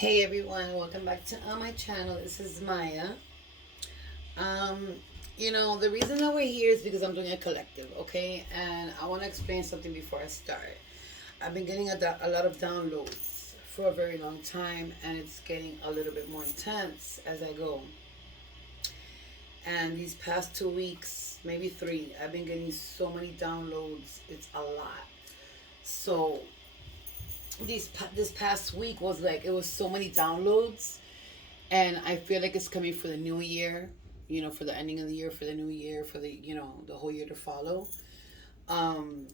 Hey everyone, welcome back to my channel. This is Maya. Um, the reason that we're here is because I'm doing a collective, okay? And I want to explain something before I start. I've been getting a lot of downloads for a very long time, and it's getting a little bit more intense as I go. And these past 2 weeks, maybe three, I've been getting so many downloads. It's a lot. So this past week was like it was so many downloads, and I feel like it's coming for the new year. For the ending of the year, for the new year, for the whole year to follow. Um,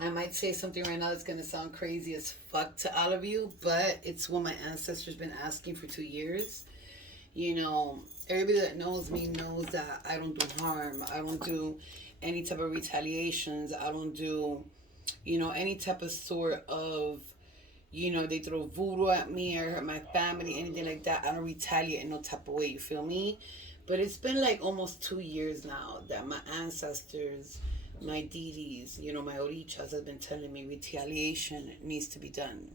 I might say something right now that's gonna sound crazy as fuck to all of you, but it's what my ancestors been asking for 2 years. Everybody that knows me knows that I don't do harm. I don't do any type of retaliations. I don't do, any type of sort of, they throw voodoo at me or hurt my family, anything like that. I don't retaliate in no type of way. You feel me? But it's been like almost 2 years now that my ancestors, my deities, my orichas have been telling me retaliation needs to be done.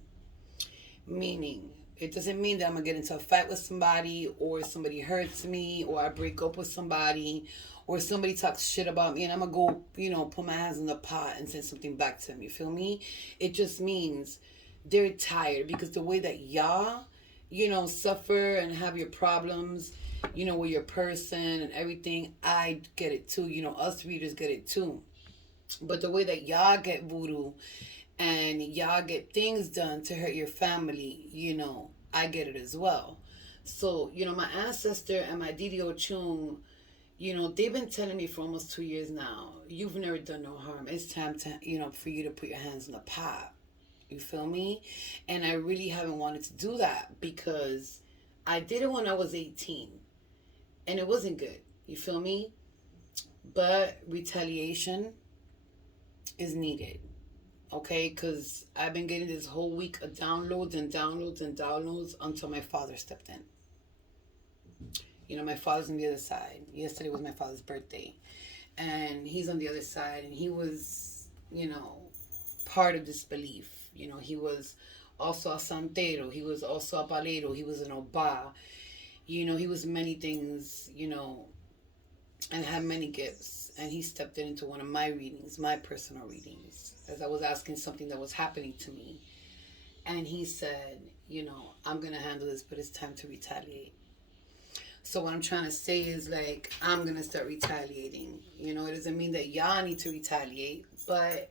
Meaning, it doesn't mean that I'm gonna get into a fight with somebody, or somebody hurts me, or I break up with somebody, or somebody talks shit about me and I'm gonna go, put my hands in the pot and send something back to them. You feel me? It just means they're tired because the way that y'all, suffer and have your problems, with your person and everything, I get it too. Us readers get it too. But the way that y'all get voodoo and y'all get things done to hurt your family, I get it as well. So, my ancestor and my Didi Ochun, they've been telling me for almost 2 years now, you've never done no harm. It's time to, for you to put your hands in the pot. You feel me? And I really haven't wanted to do that because I did it when I was 18 and it wasn't good. You feel me? But retaliation is needed. Okay? Because I've been getting this whole week of downloads and downloads and downloads until my father stepped in. My father's on the other side. Yesterday was my father's birthday. And he's on the other side. And he was, part of this belief. He was also a santero. He was also a palero. He was an oba. He was many things, and had many gifts. And he stepped into one of my readings, my personal readings, as I was asking something that was happening to me. And he said, I'm going to handle this, but it's time to retaliate. So what I'm trying to say is like, I'm going to start retaliating. It doesn't mean that y'all need to retaliate, but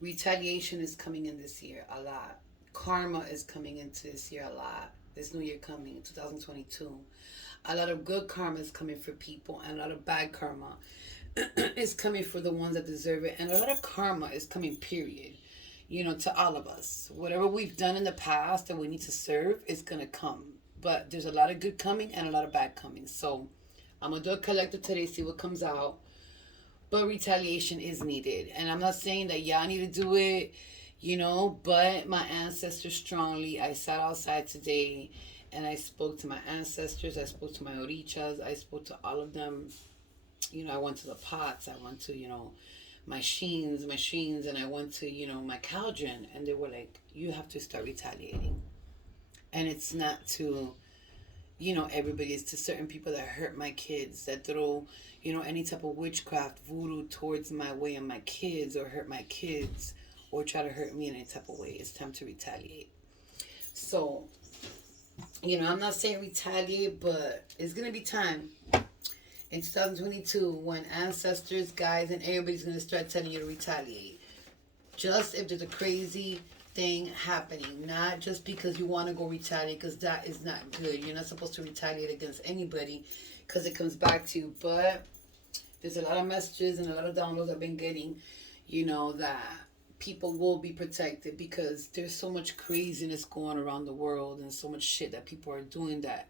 retaliation is coming in this year a lot. Karma is coming into this year a lot. This new year coming, 2022. A lot of good karma is coming for people, and a lot of bad karma is coming for the ones that deserve it. And a lot of karma is coming, period. To all of us. Whatever we've done in the past that we need to serve is going to come. But there's a lot of good coming and a lot of bad coming. So I'm going to do a collective today, see what comes out. But retaliation is needed. And I'm not saying that y'all need to do it, but my ancestors strongly. I sat outside today and I spoke to my ancestors. I spoke to my orichas. I spoke to all of them. I went to the pots. I went to, my sheens, and I went to, my cauldron. And they were like, you have to start retaliating. And it's not to, everybody. It's to certain people that hurt my kids, that throw, any type of witchcraft, voodoo towards my way and my kids, or hurt my kids, or try to hurt me in any type of way. It's time to retaliate. So, I'm not saying retaliate, but it's going to be time in 2022 when ancestors, guys, and everybody's going to start telling you to retaliate. Just if there's a crazy thing happening, not just because you want to go retaliate, because that is not good. You're not supposed to retaliate against anybody because it comes back to you. But there's a lot of messages and a lot of downloads I've been getting, that people will be protected because there's so much craziness going around the world and so much shit that people are doing that,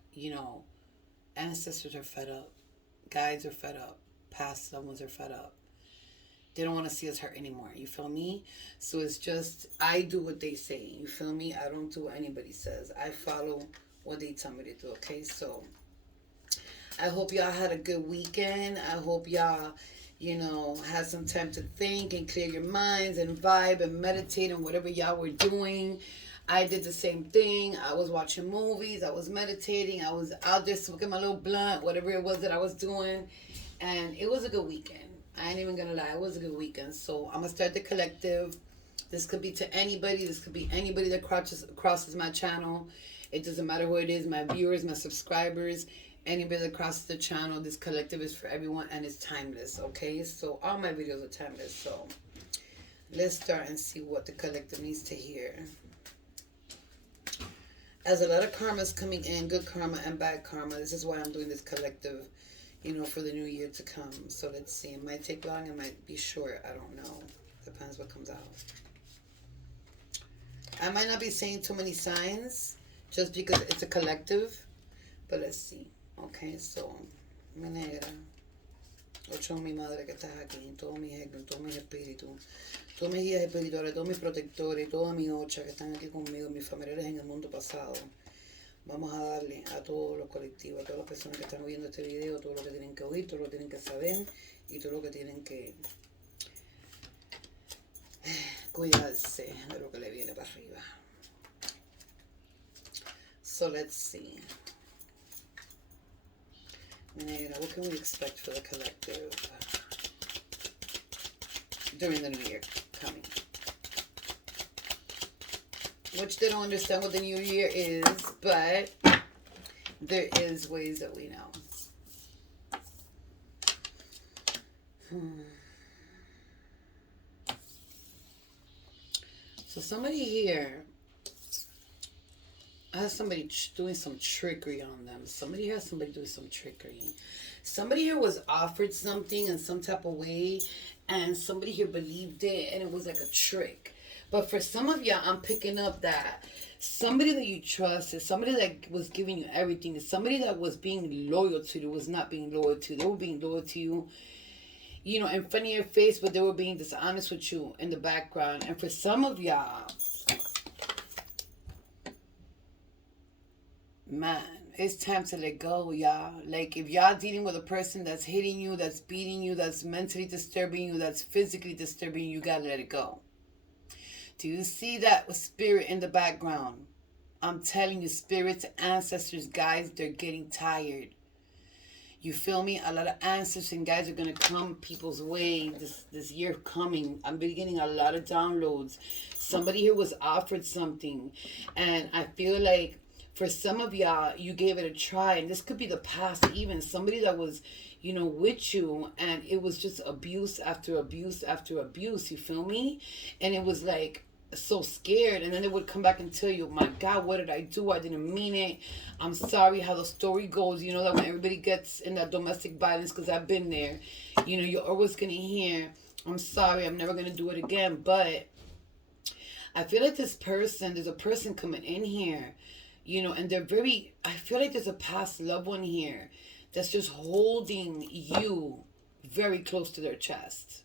ancestors are fed up. Guides are fed up. Past loved ones are fed up. They don't want to see us hurt anymore. You feel me? So it's just, I do what they say. You feel me? I don't do what anybody says. I follow what they tell me to do, okay? So I hope y'all had a good weekend. I hope y'all, had some time to think and clear your minds and vibe and meditate on whatever y'all were doing. I did the same thing. I was watching movies. I was meditating. I was out there smoking my little blunt, whatever it was that I was doing. And it was a good weekend. I ain't even gonna lie. It was a good weekend. So I'm gonna start the collective. This could be to anybody. This could be anybody that crosses my channel. It doesn't matter who it is. My viewers, my subscribers, anybody that crosses the channel. This collective is for everyone and it's timeless. Okay, so all my videos are timeless. So let's start and see what the collective needs to hear. As a lot of karma is coming in, good karma and bad karma. This is why I'm doing this collective, for the new year to come. So let's see. It might take long. It might be short. I don't know. Depends what comes out. I might not be saying too many signs just because it's a collective. But let's see. Okay, so, mi negra. Ocho, mi madre que estás aquí. Todos mis ángeles, todos mis espíritus. Todos mis guías espirituales, todos mis protectores, todas mis ochas que están aquí conmigo, mis familiares en el mundo pasado. Vamos a darle a todos los colectivos, a todas las personas que están viendo este video, todo lo que tienen que oír, todo lo que tienen que saber y todo lo que tienen que cuidarse de lo que le viene para arriba. So let's see. Negra, what can we expect for the collective during the new year coming? Which they don't understand what the new year is, but there is ways that we know. So somebody here has somebody doing some trickery on them. Somebody has somebody doing some trickery. Somebody here was offered something in some type of way, and somebody here believed it, and it was like a trick. But for some of y'all, I'm picking up that somebody that you trust is somebody that was giving you everything. Is somebody that was being loyal to you, was not being loyal to you. They were being loyal to you, in front of your face, but they were being dishonest with you in the background. And for some of y'all, man, it's time to let go, y'all. Like, if y'all dealing with a person that's hitting you, that's beating you, that's mentally disturbing you, that's physically disturbing you, you gotta let it go. Do you see that spirit in the background? I'm telling you, spirits, ancestors, guys, they're getting tired. You feel me? A lot of ancestors and guys are going to come people's way this year coming. I'm beginning a lot of downloads. Somebody here was offered something. And I feel like for some of y'all, you gave it a try. And this could be the past even. Somebody that was, with you. And it was just abuse after abuse after abuse. You feel me? And it was like, so scared, and then they would come back and tell you, my God, what did I do? I didn't mean it. I'm sorry. How the story goes, that when everybody gets in that domestic violence, because I've been there, you're always going to hear, I'm sorry, I'm never going to do it again. But I feel like there's a person coming in here, and I feel like there's a past loved one here that's just holding you very close to their chest.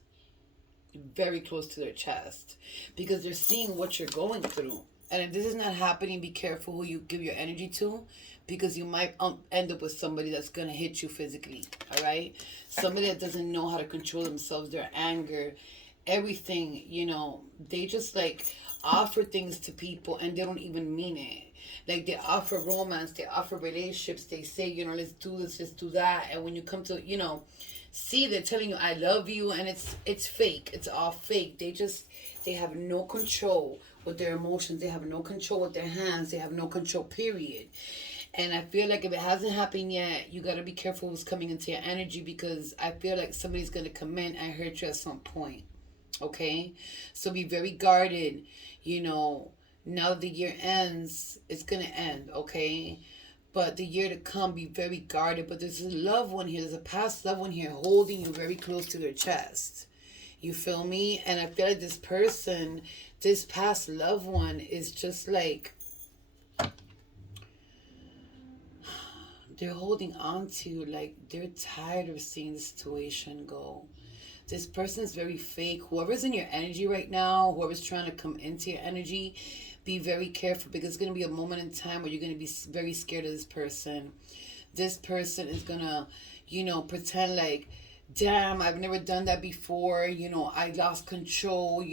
Very close to their chest, because they're seeing what you're going through. And if this is not happening, be careful who you give your energy to, because you might end up with somebody that's going to hit you physically. All right, somebody that doesn't know how to control themselves, their anger, everything. They just like offer things to people and they don't even mean it. Like, they offer romance, they offer relationships, they say, let's do this, let's do that, and when you come to see, they're telling you I love you, and it's fake. It's all fake. They have no control with their emotions. They have no control with their hands. They have no control, period. And I feel like if it hasn't happened yet, you got to be careful who's coming into your energy, because I feel like somebody's going to come in and hurt you at some point. Okay? So be very guarded. Now that the year ends, it's going to end. Okay? But the year to come, be very guarded. But there's a loved one here. There's a past loved one here holding you very close to their chest. You feel me? And I feel like this person, this past loved one, is just like, they're holding on to you. Like, they're tired of seeing the situation go. This person is very fake. Whoever's in your energy right now, whoever's trying to come into your energy, be very careful, because it's going to be a moment in time where you're going to be very scared of this person. This person is going to, pretend like, damn, I've never done that before. I lost control.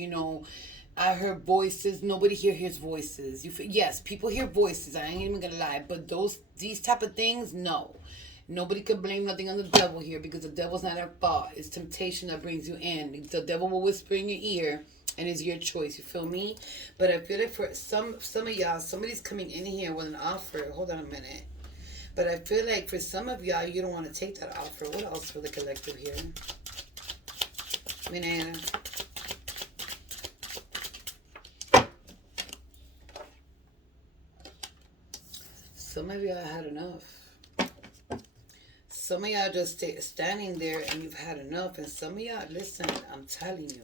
I heard voices. Nobody here hears voices. Yes, people hear voices. I ain't even gonna lie. But these type of things, no. Nobody could blame nothing on the devil here because the devil's not at fault. It's temptation that brings you in. The devil will whisper in your ear, and it's your choice. You feel me? But I feel like for some of y'all, somebody's coming in here with an offer. Hold on a minute. But I feel like for some of y'all, you don't want to take that offer. What else for the collective here? Banana. Some of y'all had enough. Some of y'all just standing there and you've had enough. And some of y'all, listen, I'm telling you.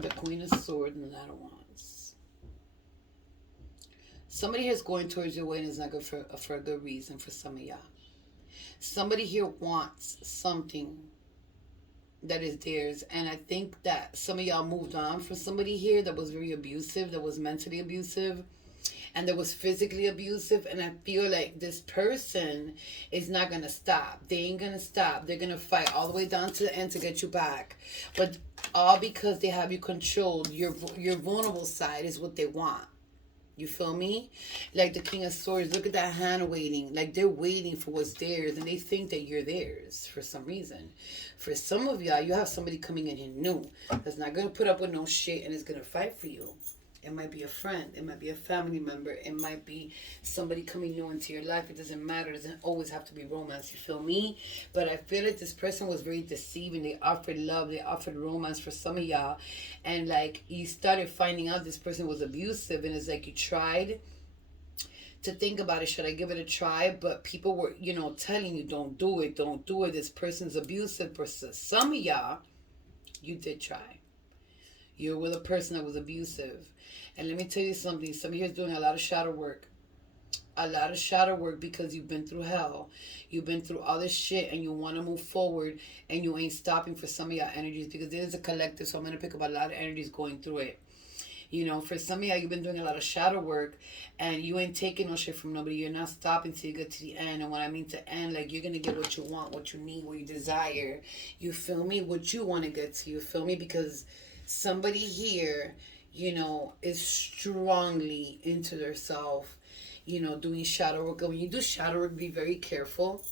The Queen of Swords and the Knight of Wands. Somebody here is going towards your way and it's not good for a good reason for some of y'all. Somebody here wants something that is theirs. And I think that some of y'all moved on from somebody here that was very abusive, that was mentally abusive, and that was physically abusive. And I feel like this person is not going to stop. They ain't going to stop. They're going to fight all the way down to the end to get you back. But all because they have you controlled. Your vulnerable side is what they want. You feel me? Like the King of Swords, look at that hand waiting. Like they're waiting for what's theirs and they think that you're theirs for some reason. For some of y'all, you have somebody coming in here new that's not going to put up with no shit and is going to fight for you. It might be a friend. It might be a family member. It might be somebody coming new into your life. It doesn't matter. It doesn't always have to be romance. You feel me? But I feel like this person was very deceiving. They offered love. They offered romance for some of y'all. And like you started finding out this person was abusive. And it's like you tried to think about it. Should I give it a try? But people were, telling you, don't do it. Don't do it. This person's abusive. For some of y'all, you did try. You're with a person that was abusive. And let me tell you something. Some of you is doing a lot of shadow work. A lot of shadow work because you've been through hell. You've been through all this shit and you want to move forward and you ain't stopping for some of your energies because there's a collective. So I'm going to pick up a lot of energies going through it. For some of y'all, you've been doing a lot of shadow work and you ain't taking no shit from nobody. You're not stopping till you get to the end. And when I mean to end, like you're going to get what you want, what you need, what you desire. You feel me? What you want to get to. You feel me? Because somebody here, is strongly into their self, doing shadow work. And when you do shadow work, be very careful.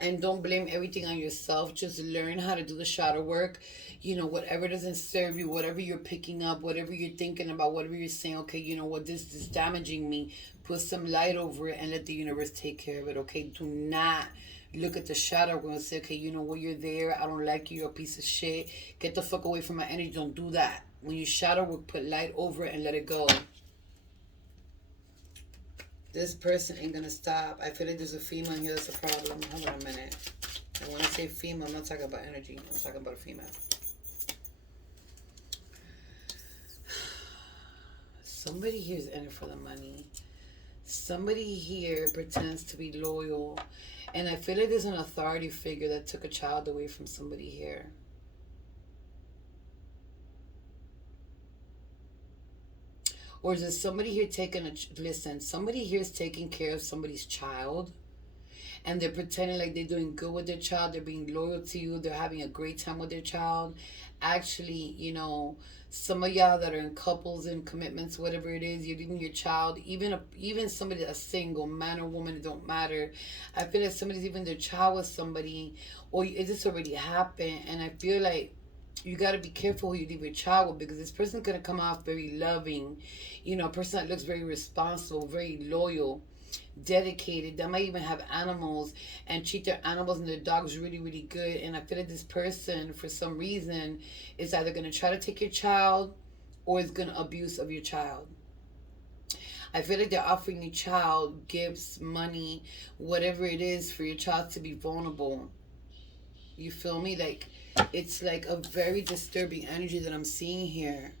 And don't blame everything on yourself. Just learn how to do the shadow work. Whatever doesn't serve you, whatever you're picking up, whatever you're thinking about, whatever you're saying, okay, you know what, this is damaging me. Put some light over it and let the universe take care of it, okay? Do not look at the shadow work and say, okay, you know what, you're there. I don't like you. You're a piece of shit. Get the fuck away from my energy. Don't do that. When you shadow work, put light over it and let it go. This person ain't gonna stop. I feel like there's a female here that's a problem. Hold on a minute. And when I say female, I'm not talking about energy. I'm talking about a female. Somebody here is in it for the money. Somebody here pretends to be loyal. And I feel like there's an authority figure that took a child away from somebody here. Or is there somebody here somebody here is taking care of somebody's child and they're pretending like they're doing good with their child, they're being loyal to you, they're having a great time with their child. Actually, some of y'all that are in couples and commitments, whatever it is, you're leaving your child, even somebody that's single, man or woman, it don't matter. I feel like somebody's leaving their child with somebody, or it just already happened, and I feel like you got to be careful who you leave your child with because this person's going to come off very loving, a person that looks very responsible, very loyal, dedicated. They might even have animals and treat their animals and their dogs really, really good. And I feel like this person, for some reason, is either going to try to take your child or is going to abuse of your child. I feel like they're offering your child gifts, money, whatever it is for your child to be vulnerable. You feel me? Like, it's like a very disturbing energy that I'm seeing here.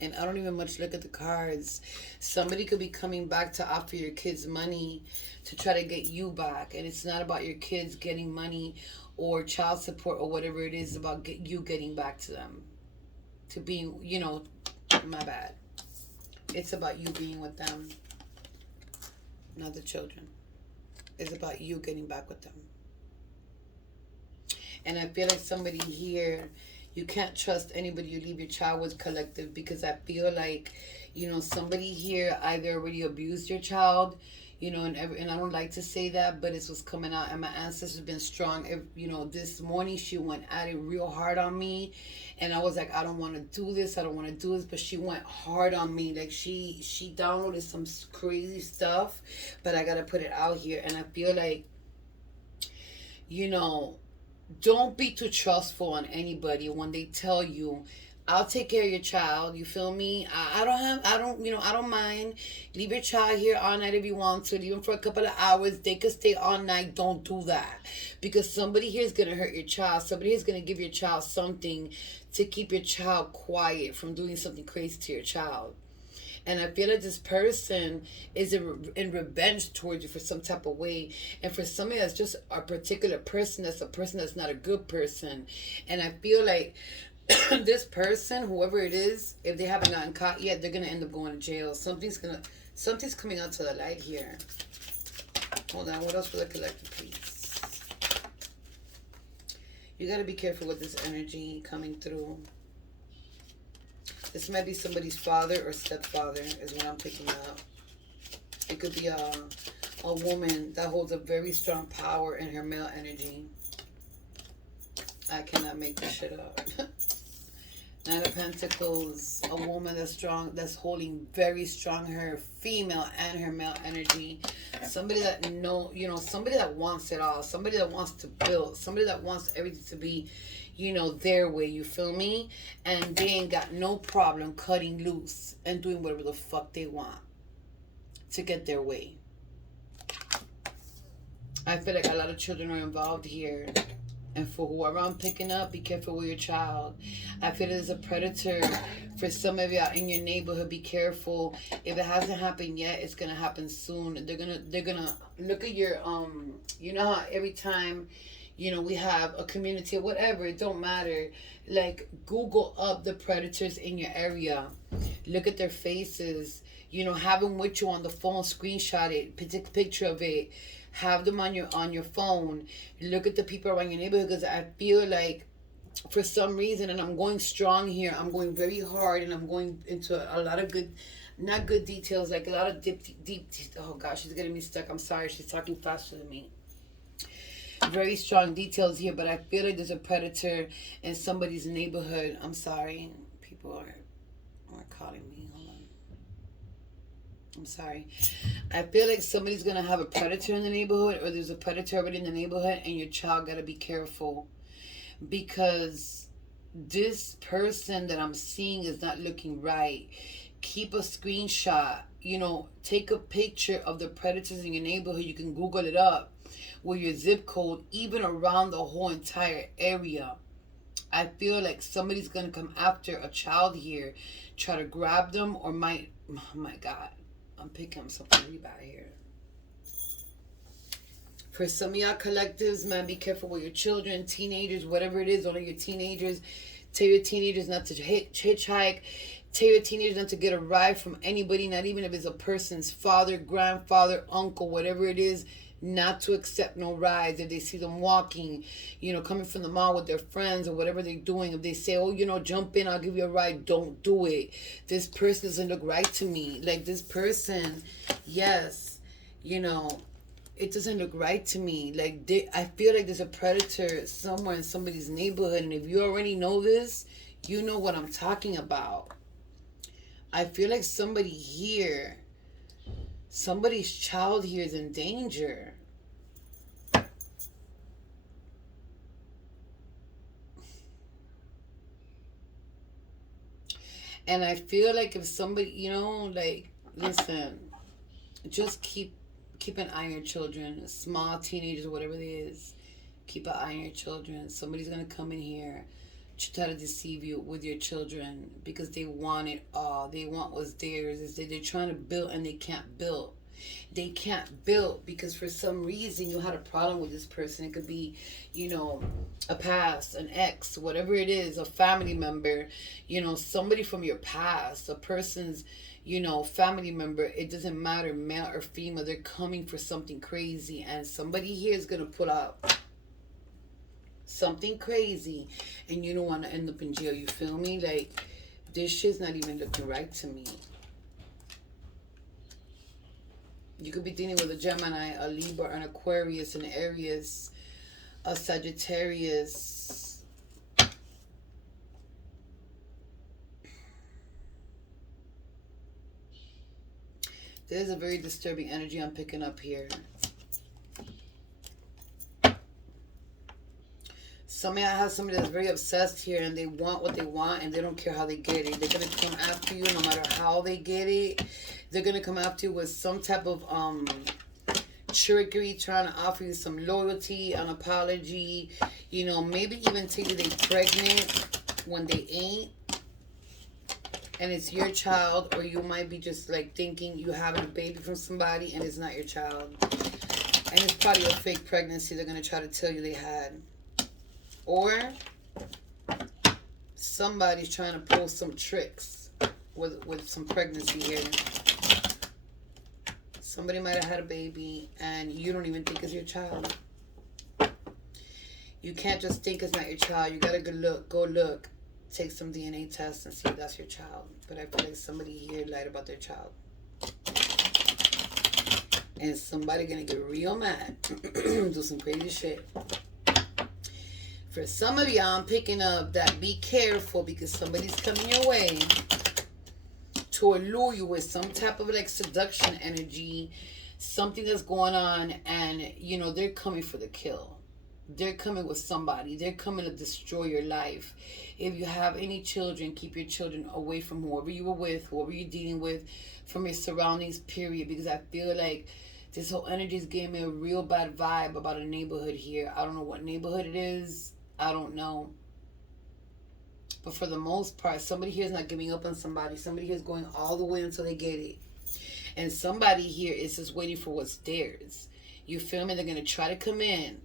And I don't even much look at the cards. Somebody could be coming back to offer your kids money to try to get you back. And it's not about your kids getting money or child support or whatever it is, about you getting back to them. To being, my bad. It's about you being with them, not the children. It's about you getting back with them. And I feel like somebody here, you can't trust anybody you leave your child with, collective, because I feel like, somebody here either already abused your child, and I don't like to say that, but it's what's coming out. And my ancestors have been strong. This morning she went at it real hard on me, and I was like, I don't want to do this. I don't want to do this. But she went hard on me. Like she downloaded some crazy stuff, but I gotta put it out here. And I feel like, you know, don't be too trustful on anybody when they tell you, I'll take care of your child. You feel me? I don't mind. Leave your child here all night if you want to. Leave them for a couple of hours. They could stay all night. Don't do that. Because somebody here is going to hurt your child. Somebody here is going to give your child something to keep your child quiet from doing something crazy to your child. And I feel like this person is in revenge towards you for some type of way. And for somebody that's just a particular person, that's a person that's not a good person. And I feel like this person, whoever it is, if they haven't gotten caught yet, they're gonna end up going to jail. Something's coming out to the light here. Hold on, what else for the collective, please? You gotta be careful with this energy coming through. This might be somebody's father or stepfather, is what I'm picking up. It could be a woman that holds a very strong power in her male energy. I cannot make this shit up. Nine of Pentacles, a woman that's strong, that's holding very strong her female and her male energy. Somebody that somebody that wants it all. Somebody that wants to build. Somebody that wants everything to be, their way, you feel me? And they ain't got no problem cutting loose and doing whatever the fuck they want to get their way. I feel like a lot of children are involved here. And for whoever I'm picking up, be careful with your child. I feel there's a predator for some of y'all in your neighborhood. Be careful. If it hasn't happened yet, it's gonna happen soon. They're gonna look at your you know how every time, we have a community or whatever, it don't matter. Like, Google up the predators in your area. Look at their faces. Have them with you on the phone, screenshot it, take a picture of it. Have them on your phone. Look at the people around your neighborhood, because I feel like for some reason, and I'm going strong here, I'm going very hard, and I'm going into a lot of good, not good details, like a lot of deep, oh gosh, she's getting me stuck. I'm sorry, she's talking faster than me. Very strong details here, but I feel like there's a predator in somebody's neighborhood. I'm sorry. People are calling me. Hold on. I'm sorry. I feel like somebody's going to have a predator in the neighborhood, or there's a predator already in the neighborhood, and your child got to be careful. Because this person that I'm seeing is not looking right. Keep a screenshot. Take a picture of the predators in your neighborhood. You can Google it up with your zip code, even around the whole entire area. I feel like somebody's going to come after a child here, try to grab them, or might, oh my God, I'm picking up something really bad here. For some of y'all collectives, man, be careful with your children, teenagers, whatever it is, one of your teenagers. Tell your teenagers not to hitchhike. Tell your teenagers not to get a ride from anybody, not even if it's a person's father, grandfather, uncle, whatever it is. Not to accept no rides. If they see them walking, coming from the mall with their friends or whatever they're doing, if they say, oh, jump in, I'll give you a ride, don't do it. This person doesn't look right to me. Like, this person, yes, it doesn't look right to me. Like, I feel like there's a predator somewhere in somebody's neighborhood. And if you already know this, you know what I'm talking about. I feel like somebody's child here is in danger. And I feel like if somebody, listen, just keep an eye on your children, small teenagers, whatever it is. Keep an eye on your children. Somebody's going to come in here to try to deceive you with your children because they want it all. They want what's theirs. They're trying to build and they can't build. They can't build because for some reason you had a problem with this person. It could be, a past, an ex, whatever it is, a family member, somebody from your past, a person's, family member. It doesn't matter, male or female. They're coming for something crazy, and somebody here is going to pull out something crazy, and you don't want to end up in jail. You feel me? Like, this shit's not even looking right to me. You could be dealing with a Gemini, a Libra, an Aquarius, an Aries, a Sagittarius. There's a very disturbing energy I'm picking up here. Somebody, I have somebody that's very obsessed here, and they want what they want, and they don't care how they get it. They're gonna come after you no matter how they get it. They're gonna come after you with some type of trickery, trying to offer you some loyalty, an apology. You know, maybe even tell you they pregnant when they ain't, and it's your child, or you might be just like thinking you having a baby from somebody and it's not your child, and it's probably a fake pregnancy. They're gonna try to tell you they had. Or somebody's trying to pull some tricks with some pregnancy here. Somebody might have had a baby and you don't even think it's your child. You can't just think it's not your child. You gotta go look, take some DNA tests and see if that's your child. But I feel like somebody here lied about their child. And somebody gonna get real mad. Do some crazy shit. For some of y'all, I'm picking up that be careful, because somebody's coming your way to allure you with some type of like seduction energy, something that's going on, and you know, they're coming for the kill. They're coming with somebody. They're coming to destroy your life. If you have any children, keep your children away from whoever you were with, whoever you're dealing with, from your surroundings, period. Because I feel like this whole energy is giving me a real bad vibe about a neighborhood here. I don't know what neighborhood it is. I don't know. But for the most part, somebody here is not giving up on somebody. Somebody here is going all the way until they get it. And somebody here is just waiting for what's theirs. You feel me? They're going to try to come in.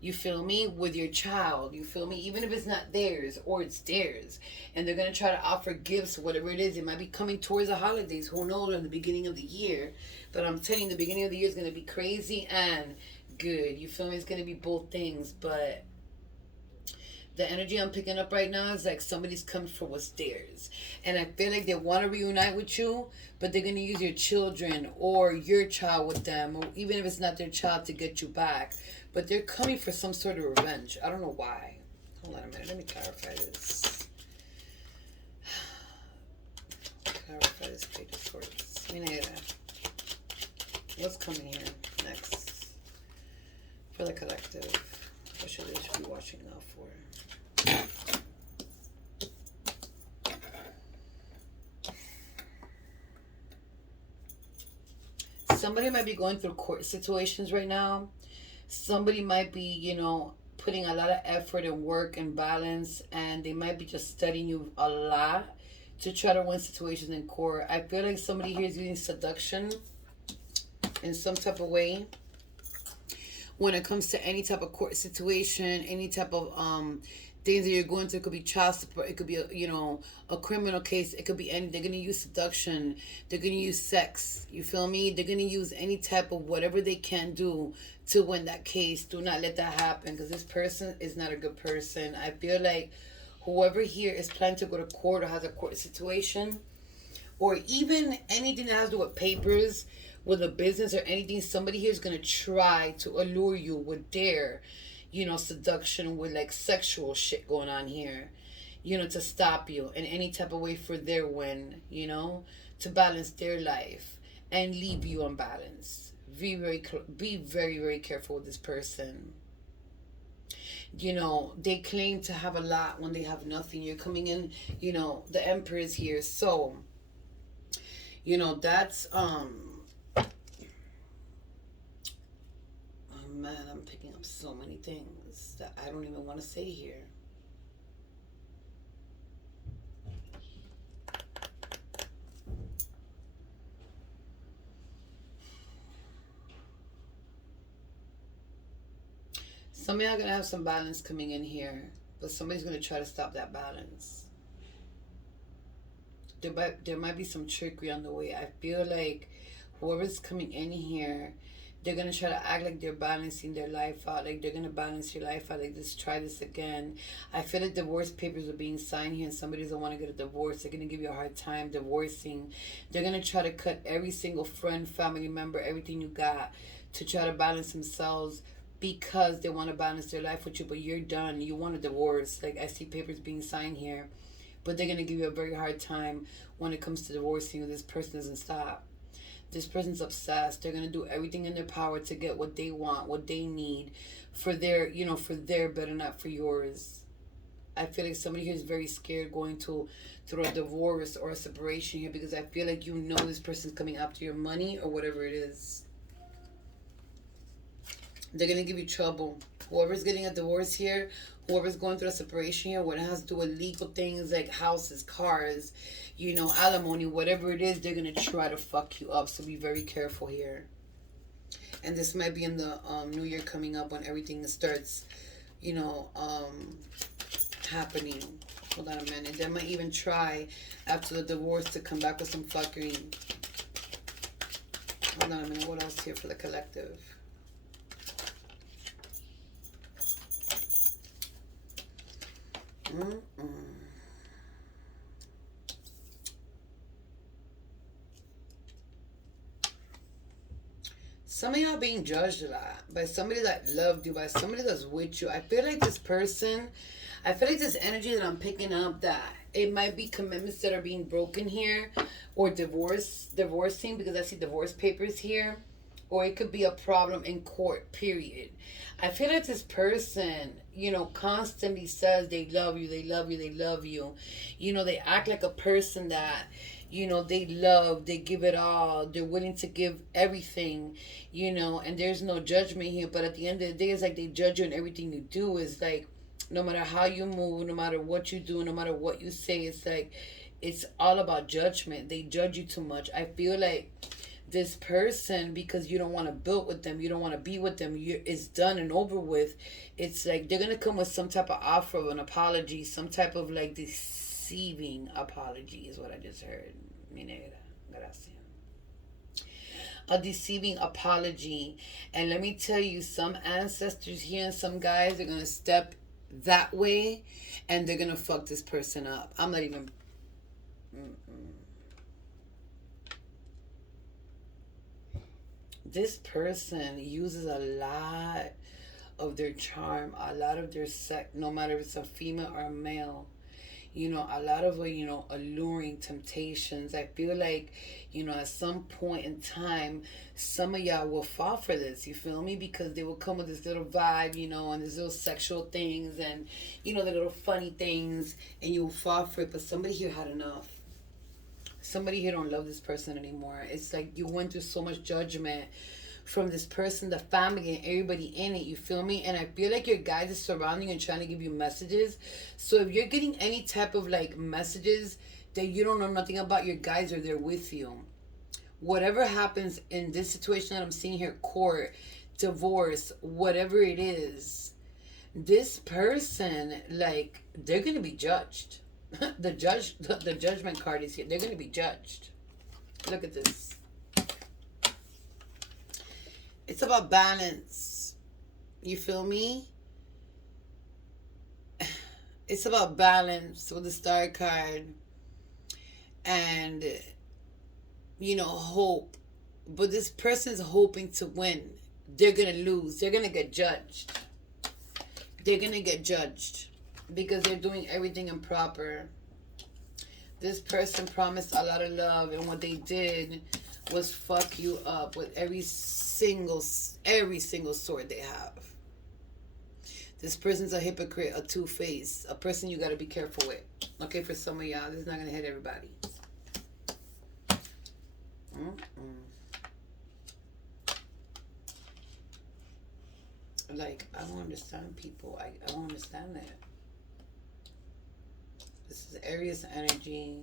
You feel me? With your child. You feel me? Even if it's not theirs or it's theirs. And they're going to try to offer gifts, whatever it is. It might be coming towards the holidays. Who knows? In the beginning of the year. But I'm telling you, the beginning of the year is going to be crazy and good. You feel me? It's going to be both things. But the energy I'm picking up right now is like somebody's coming for what's theirs. And I feel like they want to reunite with you, but they're going to use your children or your child with them, or even if it's not their child, to get you back. But they're coming for some sort of revenge. I don't know why. Hold on a minute. Let me clarify this. Clarify this page of swords. What's coming here next for the collective? What should they be watching out for? Somebody might be going through court situations right now. Somebody might be, you know, putting a lot of effort and work and balance, and they might be just studying you a lot to try to win situations in court. I feel like somebody here is using seduction in some type of way when it comes to any type of court situation, any type of things that you're going through. It could be child support, it could be a criminal case, it could be any. They're gonna use seduction, they're gonna use sex, you feel me? They're gonna use any type of whatever they can do to win that case. Do not let that happen, because this person is not a good person. I feel like whoever here is planning to go to court or has a court situation, or even anything that has to do with papers, with a business or anything, somebody here is going to try to allure you with their, seduction, with like sexual shit going on here, to stop you in any type of way for their win, to balance their life and leave you unbalanced. Be very, very careful with this person. They claim to have a lot when they have nothing. You're coming in, the Emperor is here. So, that's, oh man, I'm picking up so many things that I don't even want to say here. Some of y'all are going to have some balance coming in here, but somebody's going to try to stop that balance. There might be some trickery on the way. I feel like whoever's coming in here, They're gonna try to act like they're balancing their life out, like they're gonna balance your life out, like just try this again. I feel like divorce papers are being signed here and somebody doesn't want to get a divorce. They're gonna give you a hard time divorcing. They're gonna try to cut every single friend, family member, everything you got to try to balance themselves because they want to balance their life with you, but you're done. You want a divorce. Like I see papers being signed here. But they're gonna give you a very hard time when it comes to divorcing you. This person doesn't stop. This person's obsessed. They're gonna do everything in their power to get what they want, what they need, for their, for their better, not for yours. I feel like somebody here is very scared going to through a divorce or a separation here because I feel like this person's coming after your money or whatever it is. They're gonna give you trouble. Whoever's getting a divorce here, whoever's going through a separation here, what it has to do with legal things like houses, cars, alimony, whatever it is, they're gonna try to fuck you up. So be very careful here. And this might be in the new year coming up when everything starts, happening. Hold on a minute. They might even try after the divorce to come back with some fuckery. Hold on a minute. What else here for the collective? Some of y'all being judged a lot by somebody that loved you, by somebody that's with you. I feel like this energy that I'm picking up, that it might be commitments that are being broken here, or divorcing, because I see divorce papers here, or it could be a problem in court, period. I feel like this person, constantly says they love you, they love you, they love you. They act like a person that, they love, they give it all, they're willing to give everything, and there's no judgment here. But at the end of the day, it's like they judge you in everything you do. It's like, no matter how you move, no matter what you do, no matter what you say, it's like, it's all about judgment. They judge you too much. I feel like this person, because you don't want to build with them, you don't want to be with them, it's done and over with. It's like they're gonna come with some type of offer of an apology, some type of like deceiving apology is what I just heard. Mi negra, gracias. A deceiving apology. And let me tell you, some ancestors here and some guys are gonna step that way and they're gonna fuck this person up. I'm not even. This person uses a lot of their charm, a lot of their sex, no matter if it's a female or a male. A lot of, alluring temptations. I feel like, at some point in time, some of y'all will fall for this. You feel me? Because they will come with this little vibe, and these little sexual things and, the little funny things, and you'll fall for it. But somebody here had enough. Somebody here don't love this person anymore. It's like you went through so much judgment from this person, the family, and everybody in it. You feel me? And I feel like your guys is surrounding you and trying to give you messages. So if you're getting any type of like messages that you don't know nothing about, your guys are there with you. Whatever happens in this situation that I'm seeing here, court, divorce, whatever it is, this person, like, they're gonna be judged. The judgment card is here. They're gonna be judged. Look at this. It's about balance. You feel me? It's about balance with the star card. And, hope. But this person's hoping to win. They're going to lose. They're going to get judged. They're going to get judged. Because they're doing everything improper. This person promised a lot of love. And what they did was fuck you up with every single sword they have. This person's a hypocrite, a two-faced, a person you got to be careful with. Okay, for some of y'all, this is not going to hit everybody. Like, I don't understand people. I don't understand that. This is Aries energy.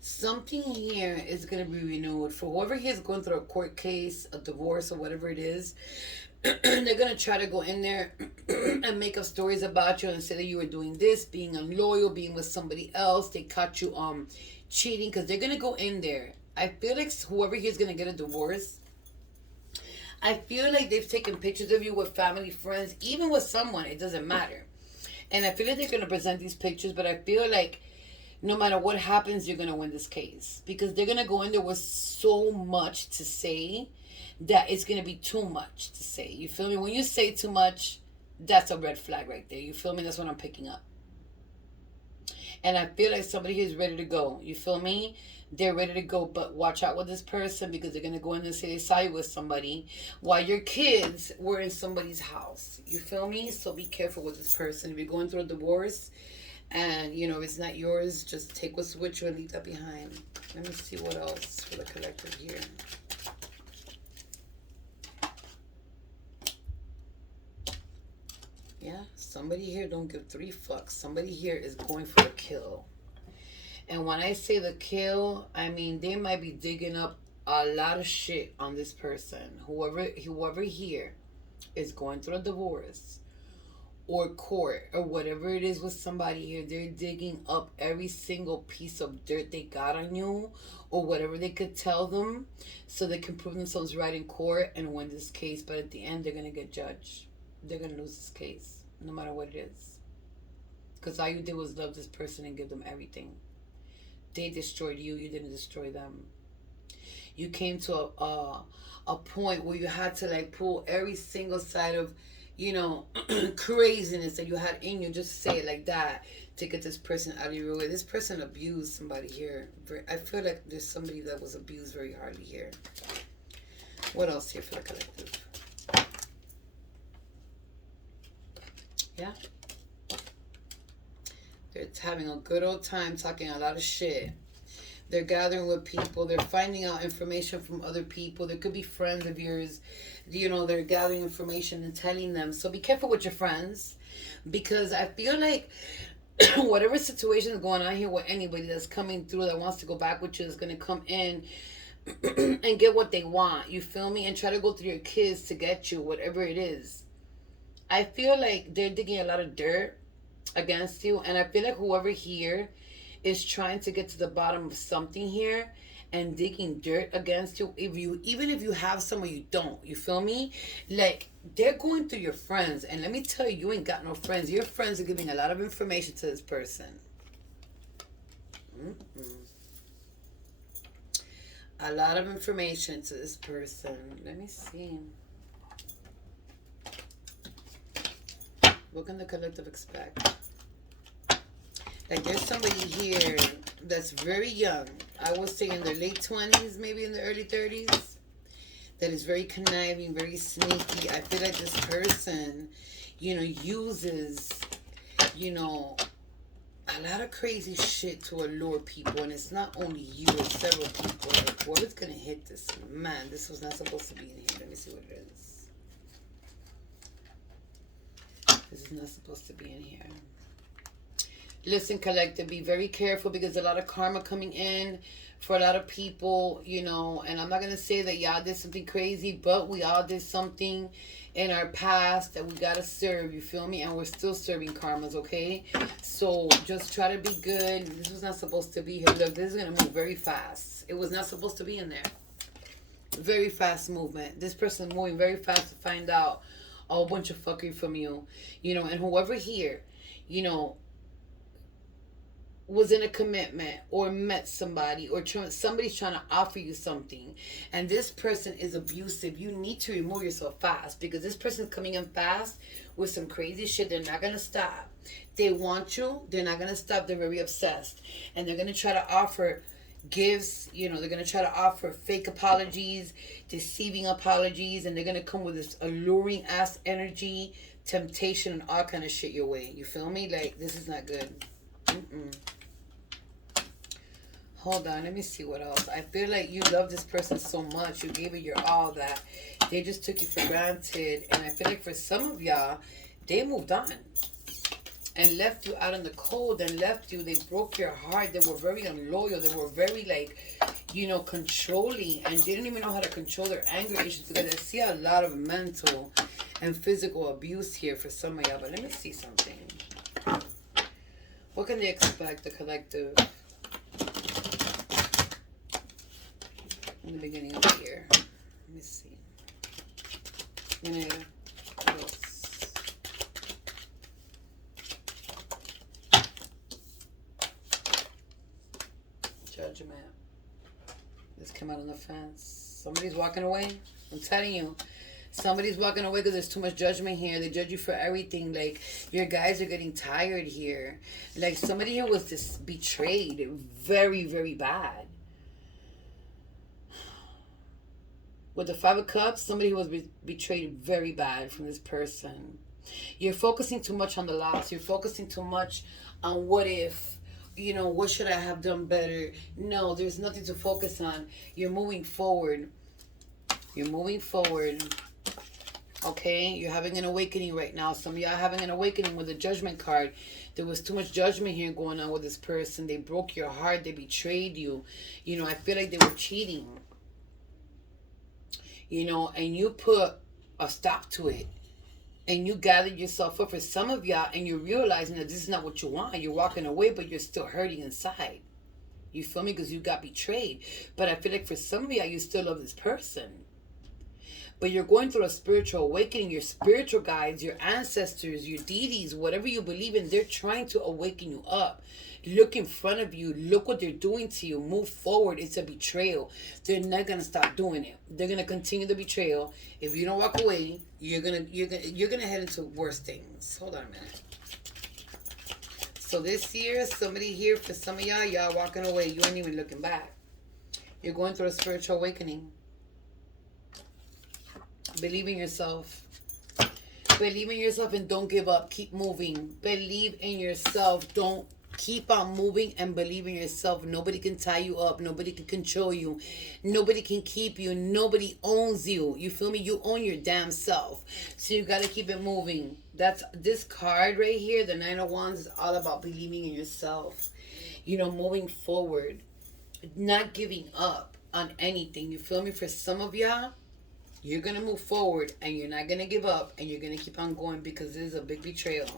Something here is going to be renewed. For whoever here is going through a court case, a divorce, or whatever it is, They're gonna try to go in there and make up stories about you and say that you were doing this, being unloyal, being with somebody else. They caught you cheating, because they're gonna go in there. I feel like whoever here is gonna get a divorce. I feel like they've taken pictures of you with family, friends, even with someone. It doesn't matter. And I feel like they're gonna present these pictures, but I feel like no matter what happens, you're gonna win this case, because they're gonna go in there with so much to say that it's gonna be too much to say. You feel me? When you say too much, that's a red flag right there. You feel me? That's what I'm picking up. And I feel like somebody here is ready to go. You feel me? They're ready to go, but watch out with this person, because they're gonna go in and say they saw you with somebody while your kids were in somebody's house. You feel me? So be careful with this person. If you're going through a divorce and it's not yours, just take what's with you and leave that behind. Let me see what else for the collective here. Yeah, somebody here don't give three fucks. Somebody here is going for a kill. And when I say the kill, I mean they might be digging up a lot of shit on this person. Whoever here is going through a divorce or court or whatever it is with somebody here, they're digging up every single piece of dirt they got on you or whatever they could tell them so they can prove themselves right in court and win this case. But at the end, they're going to get judged. They're going to lose this case, no matter what it is. Because all you did was love this person and give them everything. They destroyed you. You didn't destroy them. You came to a point where you had to like pull every single side of, craziness that you had in you, just say it like that, to get this person out of your way. This person abused somebody here. I feel like there's somebody that was abused very hardly here. What else here for the collective? Yeah. They're having a good old time talking a lot of shit. They're gathering with people. They're finding out information from other people. There could be friends of yours. They're gathering information and telling them. So be careful with your friends, because I feel like whatever situation is going on here with anybody that's coming through that wants to go back with you is going to come in and get what they want. You feel me? And try to go through your kids to get you, whatever it is. I feel like they're digging a lot of dirt against you. And I feel like whoever here is trying to get to the bottom of something here and digging dirt against you, even if you have some or you don't, you feel me? Like, they're going through your friends, and let me tell you, you ain't got no friends. Your friends are giving a lot of information to this person. A lot of information to this person. Let me see. What can the collective expect? Like, there's somebody here that's very young. I would say in their late 20s, maybe in the early 30s. That is very conniving, very sneaky. I feel like this person, uses, a lot of crazy shit to allure people. And it's not only you, it's several people. Like, what is going to hit this? Man, this was not supposed to be in here. Let me see what it is. This is not supposed to be in here. Listen, collective, be very careful, because a lot of karma coming in for a lot of people, and I'm not going to say that y'all did something crazy, but we all did something in our past that we got to serve, you feel me? And we're still serving karmas, okay? So just try to be good. This was not supposed to be here. Look, this is going to move very fast. It was not supposed to be in there. Very fast movement. This person moving very fast to find out a whole bunch of fuckery from you, and whoever here, was in a commitment or met somebody or somebody's trying to offer you something and this person is abusive, you need to remove yourself fast, because this person's coming in fast with some crazy shit. They're not going to stop. They want you. They're not going to stop. They're very obsessed. And they're going to try to offer gifts. They're going to try to offer fake apologies, deceiving apologies, and they're going to come with this alluring ass energy, temptation, and all kind of shit your way. You feel me? Like, this is not good. Hold on, let me see what else. I feel like you love this person so much. You gave it your all that they just took you for granted. And I feel like for some of y'all, they moved on and left you out in the cold and left you. They broke your heart. They were very unloyal. They were very, controlling and didn't even know how to control their anger issues, because I see a lot of mental and physical abuse here for some of y'all. But let me see something. What can they expect, the collective, in the beginning of the year? Let me see. What else? Judgment. This came out on the fence. Somebody's walking away. I'm telling you. Somebody's walking away because there's too much judgment here. They judge you for everything. Like, your guys are getting tired here. Like, somebody here was just betrayed very, very bad. With the Five of Cups, somebody who was betrayed very bad from this person. You're focusing too much on the loss. You're focusing too much on what if. You know, what should I have done better? No, there's nothing to focus on. You're moving forward. You're moving forward. Okay? You're having an awakening right now. Some of y'all having an awakening with the Judgment card. There was too much judgment here going on with this person. They broke your heart. They betrayed you. You know, I feel like they were cheating. You know, and you put a stop to it. And you gathered yourself up for some of y'all, and you're realizing that this is not what you want. You're walking away, but you're still hurting inside. You feel me? Because you got betrayed. But I feel like for some of y'all, you still love this person. But you're going through a spiritual awakening. Your spiritual guides, your ancestors, your deities, whatever you believe in, they're trying to awaken you up. Look in front of you. Look what they're doing to you. Move forward. It's a betrayal. They're not gonna stop doing it. They're gonna continue the betrayal. If you don't walk away, you're gonna head into worse things. Hold on a minute. So this year, somebody here, for some of y'all walking away. You ain't even looking back. You're going through a spiritual awakening. Believe in yourself. Believe in yourself and don't give up. Keep moving. Believe in yourself. Don't keep on moving and believe in yourself. Nobody can tie you up. Nobody can control you. Nobody can keep you. Nobody owns you. You feel me? You own your damn self. So you got to keep it moving. That's this card right here. The Nine of Wands is all about believing in yourself. You know, moving forward. Not giving up on anything. You feel me? For some of y'all, you're going to move forward and you're not going to give up and you're going to keep on going because this is a big betrayal.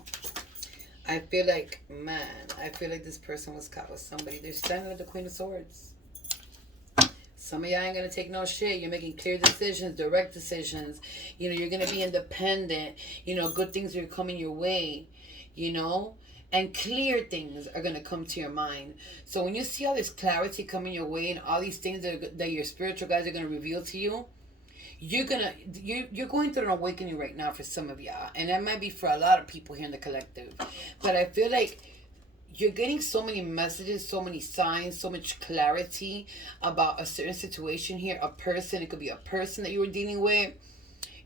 I feel like, man, I feel like this person was caught with somebody. They're standing with the Queen of Swords. Some of y'all ain't going to take no shit. You're making clear decisions, direct decisions. You know, you're going to be independent. You know, good things are coming your way, you know. And clear things are going to come to your mind. So when you see all this clarity coming your way and all these things that your spiritual guides are going to reveal to you, you're going through an awakening right now for some of y'all, and that might be for a lot of people here in the collective. But I feel like you're getting so many messages, so many signs, so much clarity about a certain situation here. A person, it could be a person that you were dealing with,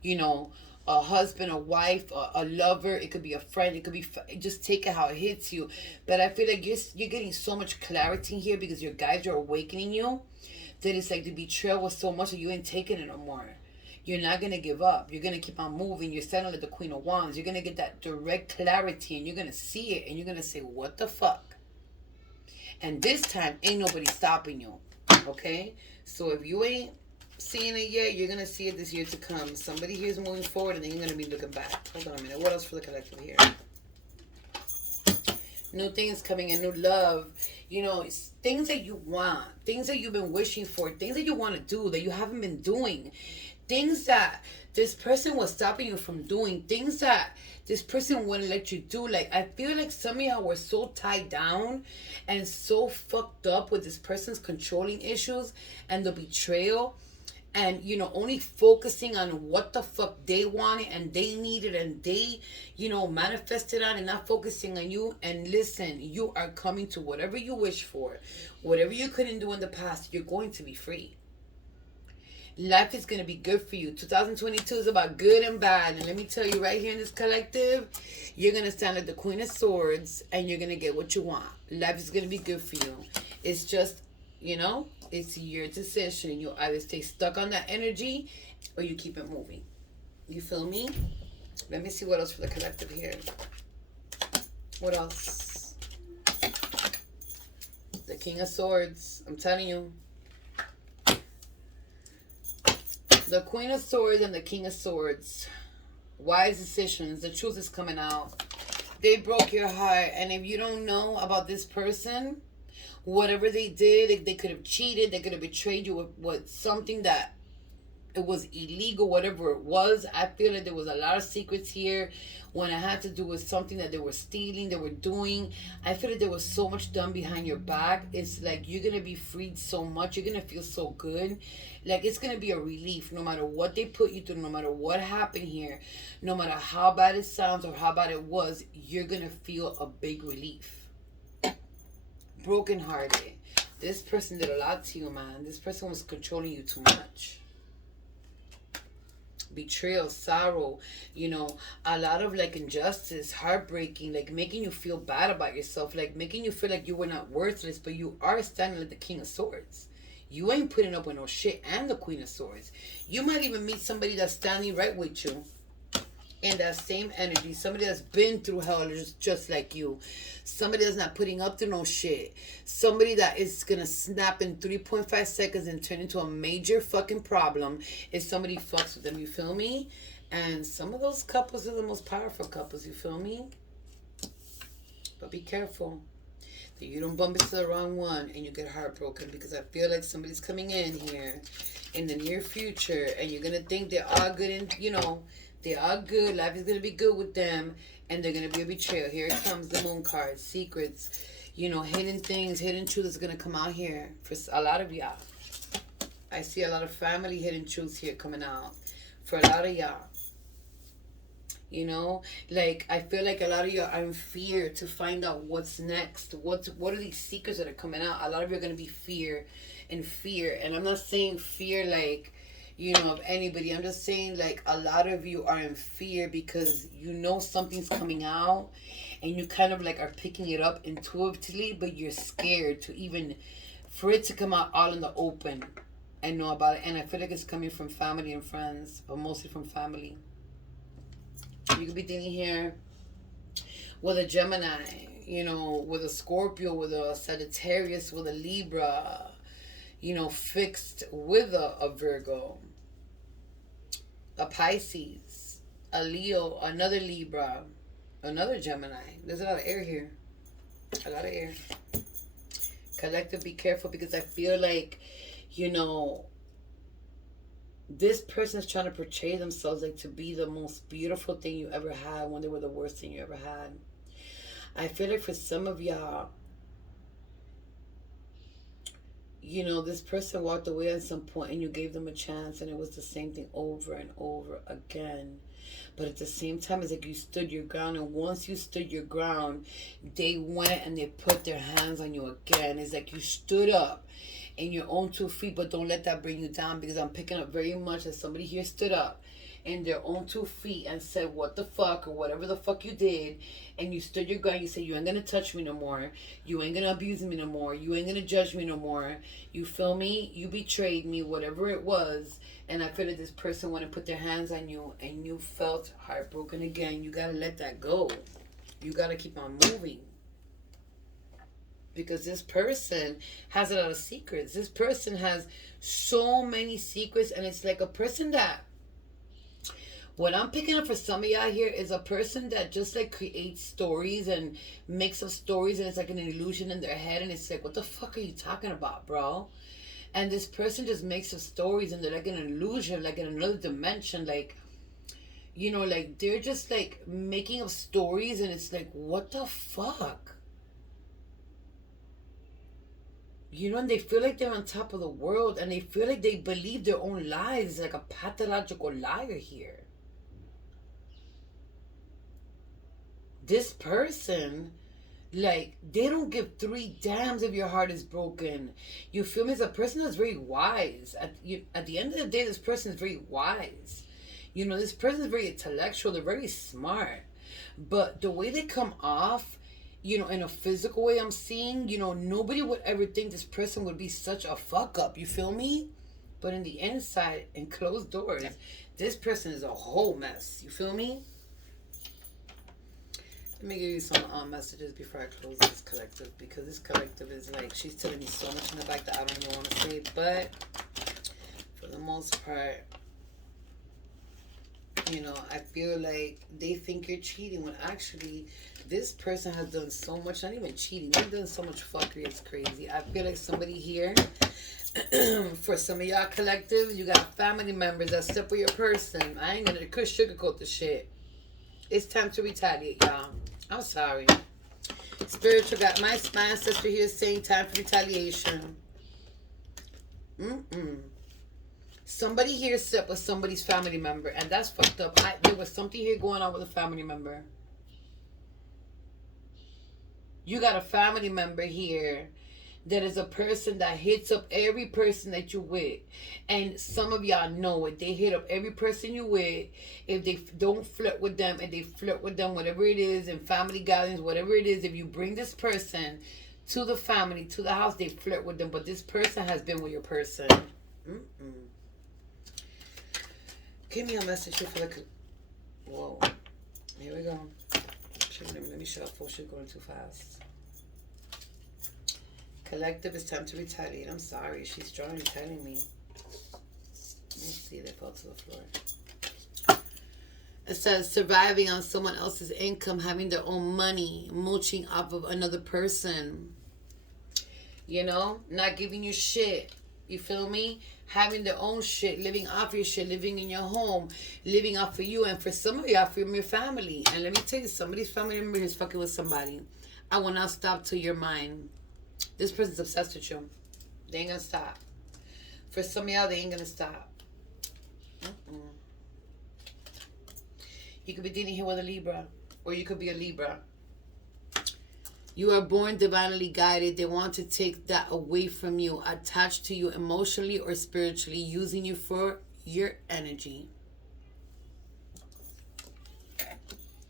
you know, a husband, a wife, a lover. It could be a friend. It could be, just take it how it hits you. But I feel like you're getting so much clarity here because your guides are awakening you. That it's like the betrayal was so much that you ain't taking it no more. You're not going to give up. You're going to keep on moving. You're standing like the Queen of Wands. You're going to get that direct clarity and you're going to see it and you're going to say, what the fuck? And this time, ain't nobody stopping you. Okay? So if you ain't seeing it yet, you're going to see it this year to come. Somebody here is moving forward and then you're going to be looking back. Hold on a minute. What else for the collective here? New things coming in, new love. You know, it's things that you want. Things that you've been wishing for. Things that you want to do that you haven't been doing. Things that this person was stopping you from doing. Things that this person wouldn't let you do. Like, I feel like some of y'all were so tied down and so fucked up with this person's controlling issues and the betrayal. And, you know, only focusing on what the fuck they wanted and they needed and they, you know, manifested on and not focusing on you. And listen, you are coming to whatever you wish for. Whatever you couldn't do in the past, you're going to be free. Life is going to be good for you. 2022 is about good and bad. And let me tell you right here in this collective, you're going to stand like the Queen of Swords and you're going to get what you want. Life is going to be good for you. It's just, you know, it's your decision. You either stay stuck on that energy or you keep it moving. You feel me? Let me see what else for the collective here. What else? The King of Swords. I'm telling you. The Queen of Swords and the King of Swords. Wise decisions. The truth is coming out. They broke your heart. And if you don't know about this person, whatever they did, they could have cheated, they could have betrayed you with something that it was illegal, whatever it was. I feel like there was a lot of secrets here when it had to do with something that they were stealing, they were doing. I feel like there was so much done behind your back. It's like you're gonna be freed so much, you're gonna feel so good. Like it's gonna be a relief no matter what they put you through, no matter what happened here, no matter how bad it sounds or how bad it was, you're gonna feel a big relief. Brokenhearted. This person did a lot to you, man. This person was controlling you too much. Betrayal, sorrow, a lot of like injustice, heartbreaking, like making you feel bad about yourself, like making you feel like you were not worthless, but you are standing like the King of Swords. You ain't putting up with no shit, and the Queen of Swords. You might even meet somebody that's standing right with you in that same energy. Somebody that's been through hell just like you. Somebody that's not putting up to no shit. Somebody that is gonna snap in 3.5 seconds and turn into a major fucking problem if somebody fucks with them. You feel me? And some of those couples are the most powerful couples. You feel me? But be careful that you don't bump into the wrong one and you get heartbroken, because I feel like somebody's coming in here in the near future and you're gonna think they're all good and they are good. Life is going to be good with them. And they're going to be a betrayal. Here it comes, the moon card. Secrets. Hidden things, hidden truth is going to come out here for a lot of y'all. I see a lot of family hidden truths here coming out for a lot of y'all. Like I feel like a lot of y'all are in fear to find out what's next. What are these secrets that are coming out? A lot of you are going to be fear. And I'm not saying fear like, of anybody. I'm just saying like a lot of you are in fear because something's coming out and you kind of like are picking it up intuitively, but you're scared for it to come out all in the open and know about it. And I feel like it's coming from family and friends, but mostly from family. You could be dealing here with a Gemini, with a Scorpio, with a Sagittarius, with a Libra, fixed with a Virgo, a Pisces, a Leo, another Libra, another Gemini. There's a lot of air here. A lot of air. Collective, be careful, because I feel like, this person is trying to portray themselves like to be the most beautiful thing you ever had when they were the worst thing you ever had. I feel like for some of y'all, this person walked away at some point and you gave them a chance and it was the same thing over and over again. But at the same time, it's like you stood your ground, and once you stood your ground, they went and they put their hands on you again. It's like you stood up in your own 2 feet, but don't let that bring you down, because I'm picking up very much that somebody here stood up in their own 2 feet and said what the fuck or whatever the fuck you did, and you stood your ground. You said, you ain't gonna touch me no more, you ain't gonna abuse me no more, you ain't gonna judge me no more. You feel me? You betrayed me, whatever it was. And I feel like this person want to put their hands on you and you felt heartbroken again. You gotta let that go. You gotta keep on moving, because this person has a lot of secrets. This person has so many secrets, and it's like a person that, what I'm picking up for some of y'all here is a person that just like creates stories and makes up stories, and it's like an illusion in their head, and it's like, what the fuck are you talking about, bro? And this person just makes up stories and they're like an illusion, like in another dimension, like, like they're just like making up stories, and it's like, what the fuck? And they feel like they're on top of the world, and they feel like they believe their own lies. Like a pathological liar here. This person, like, they don't give 3 damns if your heart is broken. You feel me? It's a person that's very wise. At the end of the day, this person is very wise. This person is very intellectual. They're very smart. But the way they come off, in a physical way, I'm seeing, nobody would ever think this person would be such a fuck up. You feel me? But in the inside, in closed doors, this person is a whole mess. You feel me? Let me give you some messages before I close this collective, because this collective is like, she's telling me so much in the back that I don't even want to say, but for the most part, I feel like they think you're cheating when actually this person has done so much, not even cheating, they've done so much fuckery, it's crazy. I feel like somebody here, for some of y'all collective, you got family members that step with your person. I ain't gonna sugarcoat the shit. It's time to retaliate, y'all. I'm sorry. Spiritual got my ancestor here saying time for retaliation. Somebody here slept with somebody's family member, and that's fucked up. There was something here going on with a family member. You got a family member here that is a person that hits up every person that you with. And some of y'all know it. They hit up every person you with. If they don't flirt with them, and they flirt with them, whatever it is, in family gatherings, whatever it is, if you bring this person to the family, to the house, they flirt with them. But this person has been with your person. Give me a message here for the... Whoa. Here we go. Let me shuffle. She's going too fast. Collective, it's time to retaliate. I'm sorry. She's strongly telling me. Let me see. They fell to the floor. It says surviving on someone else's income, having their own money, mooching off of another person. Not giving you shit. You feel me? Having their own shit, living off your shit, living in your home, living off of you. And for some of y'all, from your family. And let me tell you, somebody's family member is fucking with somebody. I will not stop till you're mine. This person's obsessed with you. They ain't gonna stop. For some of y'all, they ain't gonna stop. You could be dealing here with a Libra, or you could be a Libra. You are born divinely guided. They want to take that away from you, attached to you emotionally or spiritually, using you for your energy.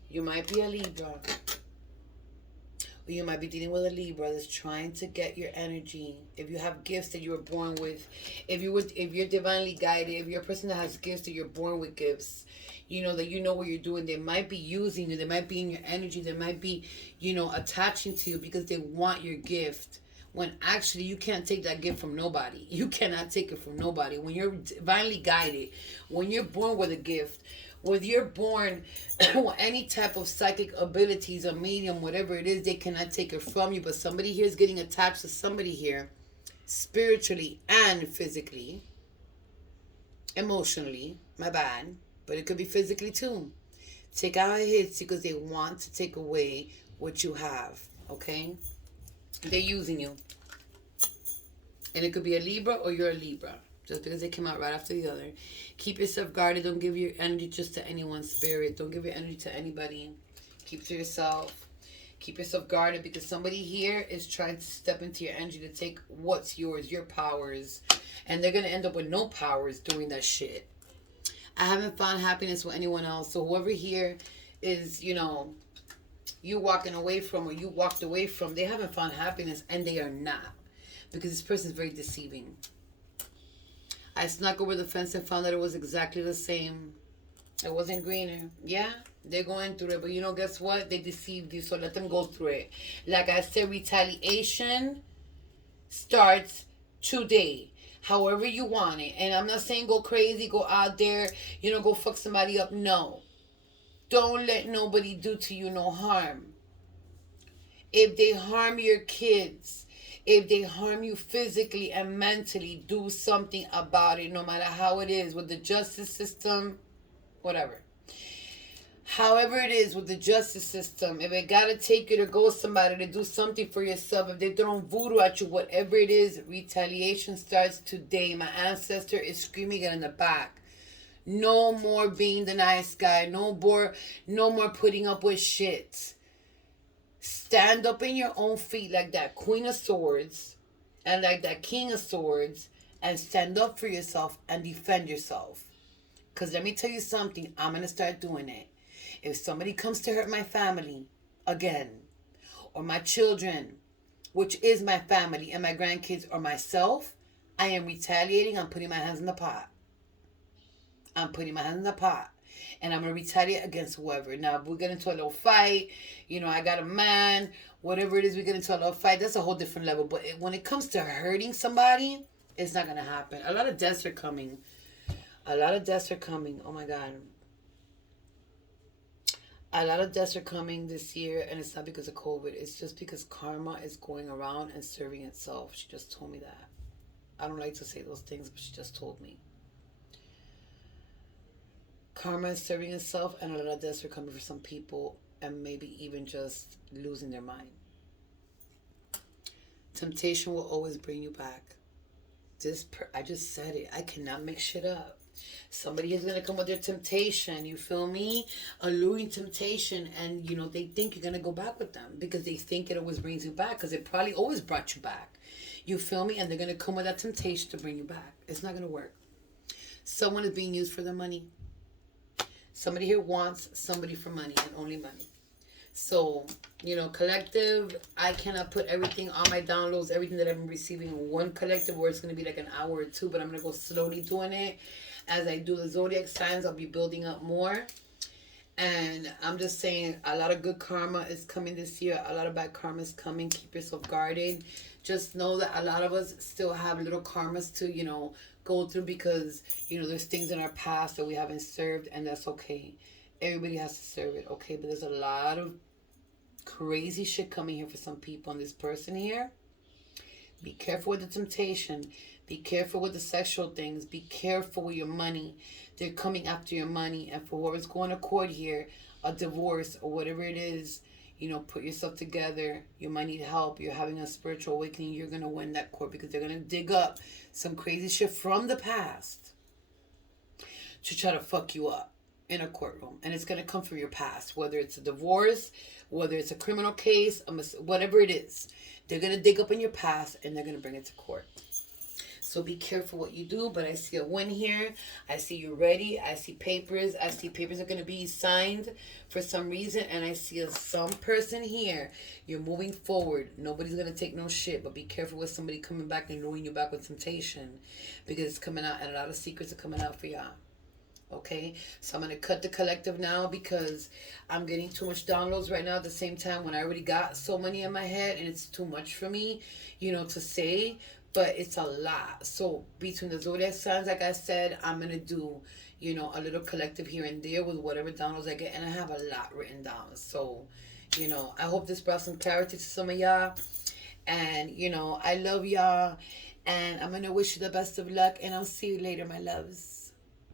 You might be a Libra. Or you might be dealing with a Libra that's trying to get your energy. If you have gifts that you were born with, if you're divinely guided, if you're a person that has gifts that you're born with gifts, that you know what you're doing, they might be using you, they might be in your energy, they might be, attaching to you because they want your gift. When actually you can't take that gift from nobody. You cannot take it from nobody. When you're divinely guided, when you're born with a gift, whether you're born with any type of psychic abilities or medium, whatever it is, they cannot take it from you. But somebody here is getting attached to somebody here, spiritually and physically, emotionally, my bad, but it could be physically too. Take out a hits because they want to take away what you have, okay? They're using you. And it could be a Libra or you're a Libra. Just because they came out right after the other. Keep yourself guarded. Don't give your energy just to anyone's spirit. Don't give your energy to anybody. Keep it to yourself. Keep yourself guarded because somebody here is trying to step into your energy to take what's yours, your powers. And they're going to end up with no powers doing that shit. I haven't found happiness with anyone else. So whoever here is, you walking away from or you walked away from, they haven't found happiness and they are not. Because this person is very deceiving. I snuck over the fence and found that it was exactly the same. It wasn't greener. Yeah, they're going through it. But guess what? They deceived you, so let them go through it. Like I said, retaliation starts today. However you want it. And I'm not saying go crazy, go out there, go fuck somebody up. No. Don't let nobody do to you no harm. If they harm your kids, if they harm you physically and mentally, do something about it, no matter how it is, with the justice system, whatever. However it is with the justice system, if it gotta take you to go somebody to do something for yourself, if they're throwing voodoo at you, whatever it is, retaliation starts today. My ancestor is screaming it in the back. No more being the nice guy. No more putting up with shit. Stand up in your own feet like that Queen of Swords and like that King of Swords and stand up for yourself and defend yourself. Because let me tell you something, I'm going to start doing it. If somebody comes to hurt my family again, or my children, which is my family and my grandkids or myself, I am retaliating. I'm putting my hands in the pot. I'm putting my hands in the pot. And I'm going to retaliate against whoever. Now, if we get into a little fight, I got a man, whatever it is, we get into a little fight, that's a whole different level. But when it comes to hurting somebody, it's not going to happen. A lot of deaths are coming. Oh, my God. A lot of deaths are coming this year, and it's not because of COVID. It's just because karma is going around and serving itself. She just told me that. I don't like to say those things, but she just told me. Karma is serving itself, and a lot of deaths are coming for some people, and maybe even just losing their mind. Temptation will always bring you back. I just said it. I cannot make shit up. Somebody is gonna come with their temptation. You feel me? Alluring temptation, and they think you're gonna go back with them because they think it always brings you back because it probably always brought you back. You feel me? And they're gonna come with that temptation to bring you back. It's not gonna work. Someone is being used for the money. Somebody here wants somebody for money and only money. So, collective, I cannot put everything on my downloads, everything that I've been receiving in one collective where it's going to be like an hour or two, but I'm going to go slowly doing it. As I do the zodiac signs, I'll be building up more. And I'm just saying, a lot of good karma is coming this year. A lot of bad karma is coming. Keep yourself guarded. Just know that a lot of us still have little karmas to, go through because, there's things in our past that we haven't served, and that's okay. Everybody has to serve it, okay? But there's a lot of crazy shit coming here for some people. And this person here, be careful with the temptation. Be careful with the sexual things. Be careful with your money. They're coming after your money. And for whoever's going to court here, a divorce or whatever it is, put yourself together. You might need help. You're having a spiritual awakening. You're going to win that court because they're going to dig up some crazy shit from the past to try to fuck you up in a courtroom. And it's going to come from your past, whether it's a divorce, whether it's a criminal case, whatever it is. They're going to dig up in your past and they're going to bring it to court. So be careful what you do. But I see a win here. I see you ready. I see papers. I see papers are going to be signed for some reason. And I see some person here. You're moving forward. Nobody's going to take no shit. But be careful with somebody coming back and luring you back with temptation. Because it's coming out. And a lot of secrets are coming out for y'all. Okay, so I'm going to cut the collective now because I'm getting too much downloads right now at the same time when I already got so many in my head and it's too much for me, to say, but it's a lot. So between the zodiac signs, like I said, I'm going to do, a little collective here and there with whatever downloads I get, and I have a lot written down. So, I hope this brought some clarity to some of y'all, and, I love y'all, and I'm going to wish you the best of luck, and I'll see you later, my loves.